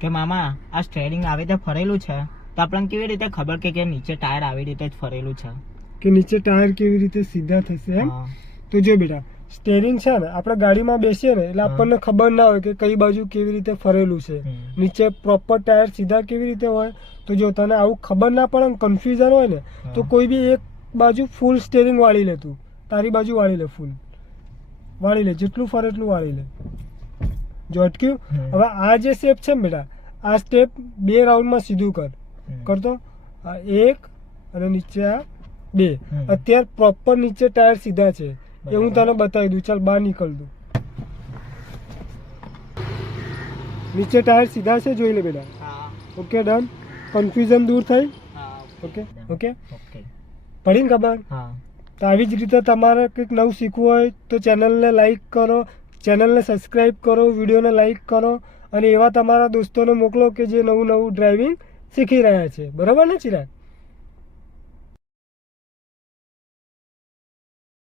કે મામા આ સ્ટેરિંગ આવી રીતે ફરેલું છે તો આપણને કેવી રીતે ખબર કે નીચે ટાયર આવી રીતે જ ફરેલું છે કે નીચે ટાયર કેવી રીતે સીધા થશે એમ? તો જો બેટા, સ્ટેરિંગ છે ને, આપણે ગાડીમાં બેસીએ ને એટલે આપણને ખબર ના હોય કે કઈ બાજુ કેવી રીતે ફરેલું છે, નીચે પ્રોપર ટાયર સીધા કેવી રીતે હોય. તો જો તને આવું ખબર ના પડે, કન્ફ્યુઝન હોય ને, તો કોઈ બી એક બાજુ ફૂલ સ્ટેરિંગ વાળી લે. તું તારી બાજુ વાળી લે, ફૂલ વાળી લે, જેટલું ફરે એટલું વાળી લે. જો અટક્યું. હવે આ જે સ્ટેપ છે ને બેટા, આ સ્ટેપ 2 રાઉન્ડમાં સીધું કરતો. આ 1 અને નીચે આ 2. અત્યારે પ્રોપર નીચે ટાયર સીધા છે એ હું તને બતાવી દઉં. ચાલ બહાર નીકળ દઉં. નીચે ટાયર સીધા છે, જોઈ લે બેટા. Okay, done. કન્ફ્યુઝન દૂર થઈ. ઓકે ઓકે પડી ને ખબર? તો આવી જ રીતે તમારે કંઈક નવું શીખવું હોય તો ચેનલને લાઈક કરો, ચેનલને સબસ્ક્રાઈબ કરો, વિડીયોને લાઈક કરો અને એવા તમારા દોસ્તોને મોકલો કે જે નવું નવું ડ્રાઇવિંગ શીખી રહ્યા છે. બરાબર ને ચિરાગ?